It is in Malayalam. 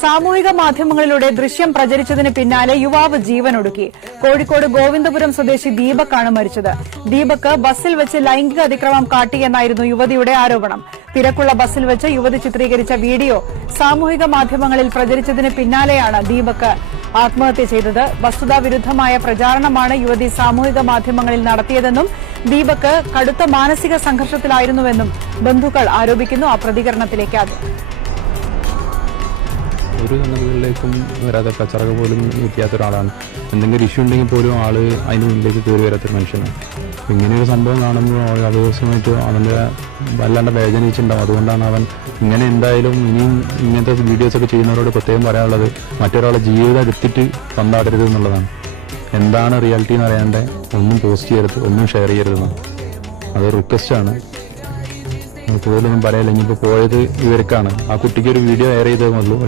സാമൂഹിക മാധ്യമങ്ങളിലൂടെ ദൃശ്യം പ്രചരിച്ചതിന് പിന്നാലെ യുവാവ് ജീവനൊടുക്കി. കോഴിക്കോട് ഗോവിന്ദപുരം സ്വദേശി ദീപക്കാണ് മരിച്ചത്. ദീപക് ബസ്സിൽ വെച്ച് ലൈംഗിക അതിക്രമം കാട്ടിയെന്നായിരുന്നു യുവതിയുടെ ആരോപണം. തിരക്കുള്ള ബസ്സിൽ വെച്ച് യുവതി ചിത്രീകരിച്ച വീഡിയോ സാമൂഹിക മാധ്യമങ്ങളിൽ പ്രചരിച്ചതിന് പിന്നാലെയാണ് ദീപക് ആത്മഹത്യ ചെയ്തത്. വസ്തുതാവിരുദ്ധമായ പ്രചാരണമാണ് യുവതി സാമൂഹിക മാധ്യമങ്ങളിൽ നടത്തിയതെന്നും ദീപക് കടുത്ത മാനസിക സംഘർഷത്തിലായിരുന്നുവെന്നും ബന്ധുക്കൾ ആരോപിക്കുന്നു. ആ പ്രതികരണത്തിലേക്ക് ഒരു സംഗതികളിലേക്കും വരാതെ കച്ചറക പോലും എത്തിയാത്ത ഒരാളാണ്. എന്തെങ്കിലും ഇഷ്യൂ ഉണ്ടെങ്കിൽ പോലും ആള് അതിൻ്റെ മുന്നിലേക്ക് കയറി വരാത്തൊരു മനുഷ്യനാണ്. ഇങ്ങനെയൊരു സംഭവം കാണുമ്പോൾ അവിശ്വസമായിട്ട് അവൻ്റെ വല്ലാണ്ട് വേദനിച്ചിട്ടുണ്ടാവും. അതുകൊണ്ടാണ് അവൻ ഇങ്ങനെ എന്തായാലും ഇനിയും ഇങ്ങനത്തെ വീഡിയോസൊക്കെ ചെയ്യുന്നവരോട് പ്രത്യേകം പറയാനുള്ളത് മറ്റൊരാളെ ജീവിതം എടുത്തിട്ട് പന്താടരുത് എന്നുള്ളതാണ്. എന്താണ് റിയാലിറ്റി എന്ന് അറിയാണ്ട് ഒന്നും പോസ്റ്റ് ചെയ്യരുത്, ഒന്നും ഷെയർ ചെയ്യരുതെന്ന് അത് റിക്വസ്റ്റാണ്. കൂടുതലൊന്നും പറയില്ല. ഇനിയിപ്പോൾ പോയത് ഇവർക്കാണ്. ആ കുട്ടിക്ക് ഒരു വീഡിയോ എയർ ചെയ്തേ ഉള്ളൂ. പക്ഷെ